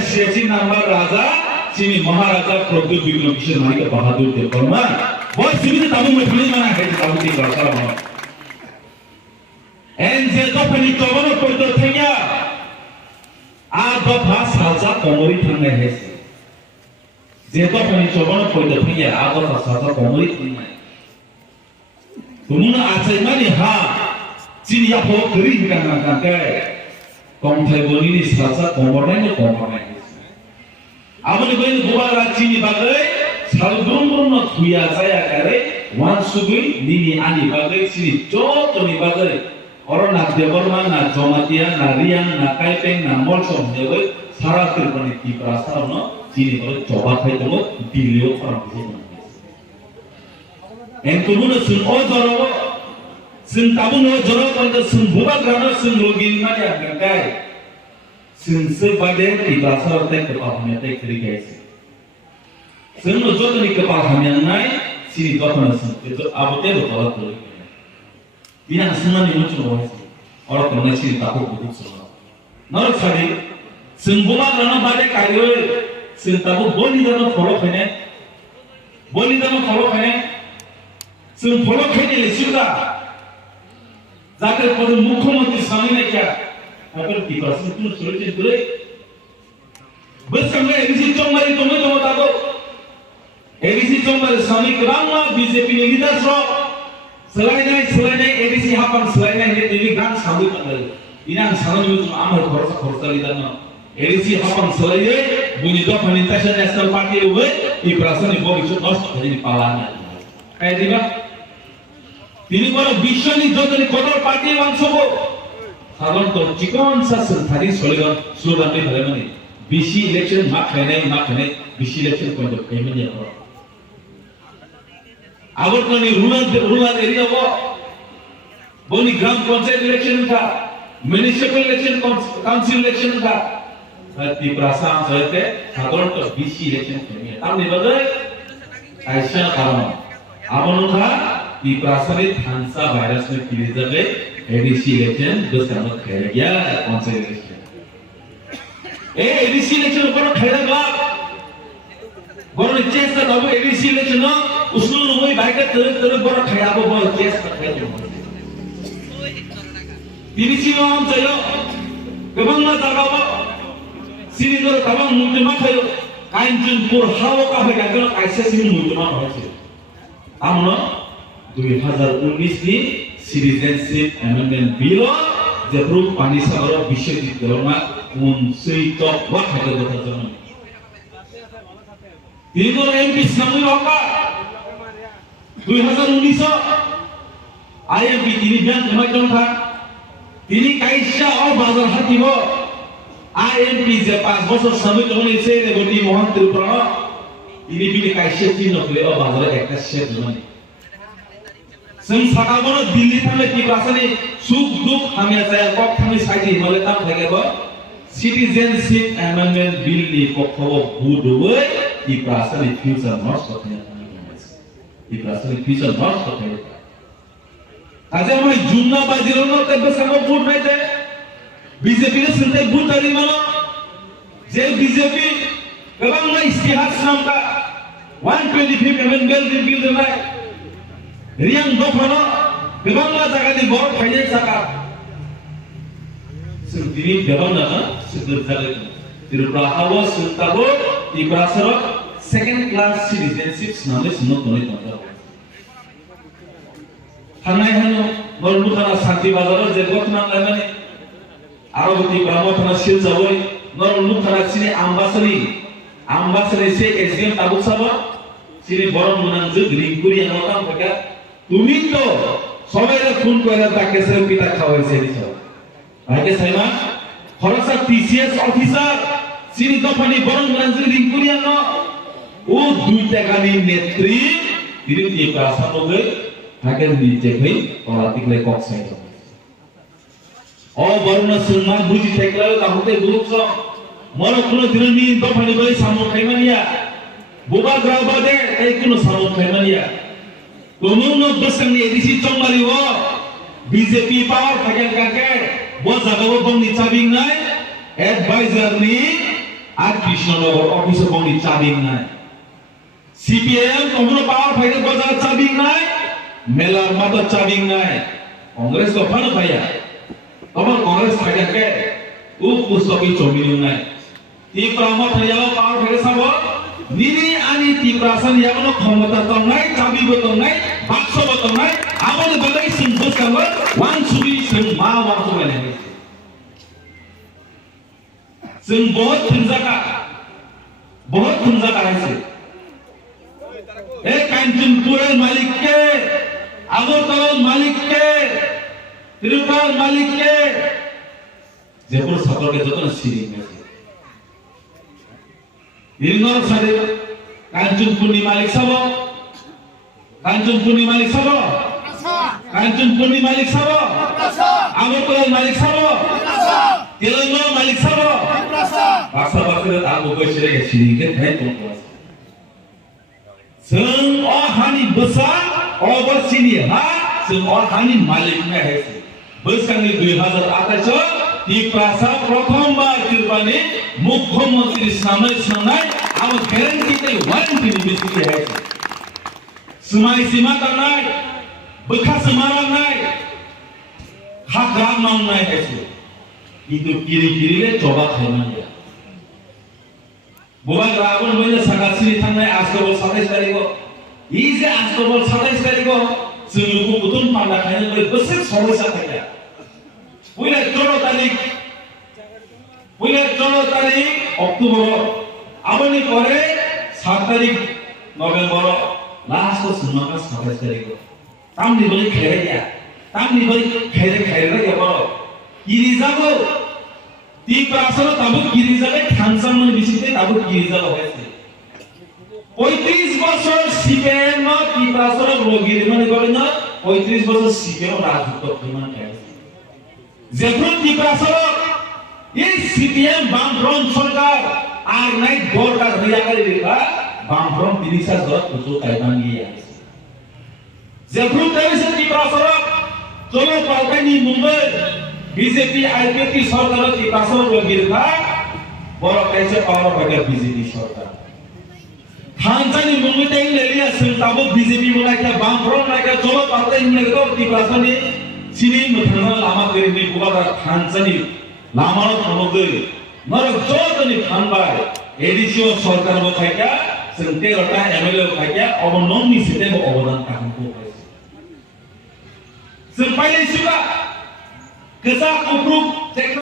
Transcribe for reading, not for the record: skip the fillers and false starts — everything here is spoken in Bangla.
शेषी नाम्बार राजा सिनी महाराजा प्रद्युत विक्रम किशोर मालिक बहादुर देवबर्मा बहुत सीमित ताबू में पुलिस माना है ताबू की वर्षा हो एन जे तो पनी तोबनो पड़तो थैया आ दो भास साजा कोमरी थांगे है जे तो पनी तोबनो पड़तो थैया आ दो भास साजा कोमरी थांगे तुमने आचार्य मानी हा सिनी या हो करी हिकाना काके कौंथाय बोनी साजा कोमरनाय ने कोमरनाय आमने बे गोबारा चिनि बागै सालब्रुमब्रुम थुया जाया करे वानसुगै निनि आनि बागै सिनि जतनि बागै अरना देवबर्मा ना जमातिया ना रियां ना काइपें ना मलसम देबै सारा तिरपनि तिप्रा सारनो चिनि बागै जबा खायदों दिल्लियाव खालामनो एंतुमुनो सुन अ जरो सुन ताबुनो जरो बंद सुन बुबा ग्रानो सुन लोगिन माने आंगाय सिंसे बादे तिप्रा सारते कपाहमे ते करि गायसे जोंनो जतनि कपाहमेनाय सिनि दखना सुन तो आबते बतला करि बिना सुनानि मुचु होयसे और कोना सिनि ताको बुदु सुना नर सारि जों बुमा ग्रानो बादे कायो जों ताको बलिदानो फलो खने जों फलो खने लेसिदा जाकर पद मुख्यमंत्री सामने क्या अगर की पर्सन तुम सोचे दुरे बस हमने एबीसी चोंबारी तुम्हें तो बता दो एबीसी चोंबारी सामने करांगा बीजेपी ने लीडर्स रो सलाइनाय एबीसी हापन सलाइनाय ने टीवी गान सामने कर इना सामने में तुम आमर खर्च लीडर ना एबीसी हापन सलाइनाय बुनी दो फनिटेशन नेशनल पार्टी हुए ई प्रशासन भविष्य नष्ट करने पालाना काय दिबा তিনি বড় বিশ্বনি যতনি কদর পার্টি মানছবো সাধারণত চিকন सा संथारी स्लोगान ने भले माने बीसी इलेक्शन मा खाने बीसी इलेक्शन को तो पेमेंट या हो आवतनी रूरल एरिया वो बोनी ग्राम पंचायत इलेक्शन था म्युनिसिपल इलेक्शन काउंसिल इलेक्शन था ती प्रासाम सहित साधारणत बीसी इलेक्शन पेमेंट तामनि बगे आइसा कारण आवनो था ती प्रासारित हांसा वायरस में किले जागे एबीसी इलेक्शन दोस्तानो खेल गया पंचायत इलेक्शन एबीसी इलेक्शन ऊपर खेलेगा गवर्नमेंट चेस का अब एबीसी इलेक्शन ना उसनो वही बाइक तेरे बड़ा खेलाबो बॉल चेस का खेल एबीसी में हम चाहिए कबंग ना जागाबो सिनी तो कबंग मुद्दमा खायो काइंजनपुर हावो का है गगन ऐसे सिनी मुद्दमा होছে আমরা 2019 नि सिटिजनशिप अमेंडमेंट बिल जेब्रु पानी सागर विश्वजित गरमा उनसैत वाखादो बथजन दिनो एमपी सामने होगा 2019 आईएमपी তিনি ব্যাংক মাধ্যম था তিনি কাইসা ও বাজার হাতিব आईएमपी যে 5 বছর সামনে হলে সে গতি মহান্তের উপর তিনি বিলি কাইসা চিহ্ন করে ও বাজারে একটা শেড মানে जों सागाबो दिल्ली थांले की प्रासानि सुख दुख हामिया जाया कब थांनि साइडि मले ताम थागेबो सिटिजनशिप अमेंडमेंट बिल नि पक्षबो बुदुबै की प्रासानि फ्यूचर नॉट कथया की प्रासानि फ्यूचर नॉट कथया आजे मैं जुन्ना बाजिरो न तबे संग बुट नाही दे बीजेपी ने सुनते बुट तरी मानो जे बीजेपी गबां ना इतिहास नाम का 125 अमेंडमेंट बिल देनाय रियां दफानो गोबां जायगानि बर फाइनेन्स जागा जों दिनै गोबां सोदोब जागोन तिरुप्रा हावा सुनताबो तिप्रासर सेकेंड क्लास सिटिजनशिप नामले सुनो तोनै तंजा थानाय हानो नरमुखाना शान्ति बाजाराव जे गथना लायमानि आरोबती ब्रह्मथाना सिल जावै नरमुखाना सिनि आम्बासरी से एसडीएम ताबुसाबो सिनि बरम मुनां जो ग्रिंगुरि आनोता फका তুমি তো সবাইরে ফোন করে তাকে সেলফিটা খাওয়াইছে দিছো আগে সাইমা খরচা টিসিএস অফিসার সিনি দফানি বরং রাজ্য রিংকুরিয়ান ও দুইটা গানি নেত্রী দিদি প্রাসাদে থাকে নিচে ভাই পলাতিকলে কক্সাইড ও বরুণা সুলমান বুঝি থাকলে তাহলে দুঃখ মর কোন দিন নি দফানি বই সামো খাইমানিয়া বুবা গ্রাবাদে এই কোন সামো খাইমানিয়া Umumno besang edisi Chongbari wo BJP power pakai kakek buat zagawo bang ni cabing nai advisor ni আর কৃষ্ণনগর অফিসে কোনটি চাবি নাই সিপিএম কখনো পাওয়ার ফাইলে বাজার চাবি নাই মেলার মতো চাবি নাই কংগ্রেস তো ফানো ভাইয়া তোমার কংগ্রেস ফাইয়াকে ও পুস্তকি জমিও নাই ত্রিপুরা থাইয়াও পাওয়ার ফাইলে সাব নিনি আনি ত্রিপুরাসান ইয়াবনো ক্ষমতা তো নাই চাবিবো তো নাই বাক্সবো তো নাই আমাদের বেলাই সিম্পল কামর ওয়ান সুবি সিম মা ওয়ান সুবি নাই जों बहुत थुमजाका है ए कांचनपुर मालिक के আগরতলা मालिक के त्रिपुरा मालिक के जयपुर सफर के जतन सिरी में इनर सारे कांचनपुर मालिक सब कांचनपुर मालिक सब कांचनपुर मालिक सब আগরতলা मालिक सब तेलंगाना मालिक सब बाक्सा बाक्सा आगो बैसरे सिरी के थाय दं जों अहानि बसा अबसिनि हा जों अहानि मालिक में है बैसागनि 2028 ত্রিপুরা প্রথমবার ত্রিপুরাनि मुख्यमंत्री सामने संनाय आरो ग्यारंटी ते वारंटी बेसिक है समाय सीमा करनाय बखा समारानाय हाग्रा मावनाय है itu kiri-kiri coba खालामनांगौ बबा गाबोन बयनो सागासिनि थांनाय आक्ट'बर 27 तारिखआव इजे आक्ट'बर 27 तारिखआव जों लोगो बुथुम पांडा खायनो बोसोर समस्या थाया पहिले 14 तारिख अक्ट'बर आबोनि परे 7 तारिख नभेम्बर लास्ट सुमाका 27 तारिखआव तामनि बलि खेराया तामनि बलि खेरे गेबो किरिजाबो ত্রিপুরা তাবো কিরিজাবে খানসাম মানে বিশিতে তাবো কিরিজাব হয়েছে 35 বছর সিপিএম ত্রিপুরা রোগীর মানে বলে না 35 বছর সিপিএম রাজত্ব প্রমাণ হয়েছে যেখন ত্রিপুরা এই সিপিএম বামফ্রন্ট সরকার আর নাই গড়কার হইয়া গেলে রেখা বামফ্রন্ট 30 দল কুচো কাইবান গিয়ে আছে যেখন তাইছে ত্রিপুরা চলো পালকানি মুম্বাই बीजेपी आईपीपी सरकार की पासर लगिरखा बड़ कैसे पावर भागे बीजेपी सरकार खानसानी मुंगुताई लेलिया सिंताबो बीजेपी बनाया बाम फ्रंट नायका चलो पाते इमने तो की पासनी सिनी मथना लामा गरिनि बुबादा खानसानी लामा थमगै नर जोतनि खानबाय एडिसिओ सरकार बो खायका सिंते रटा एमएलए खायका अब नमनि सिते अवदान कामको सिं पाइले सुगा Kesah kupruk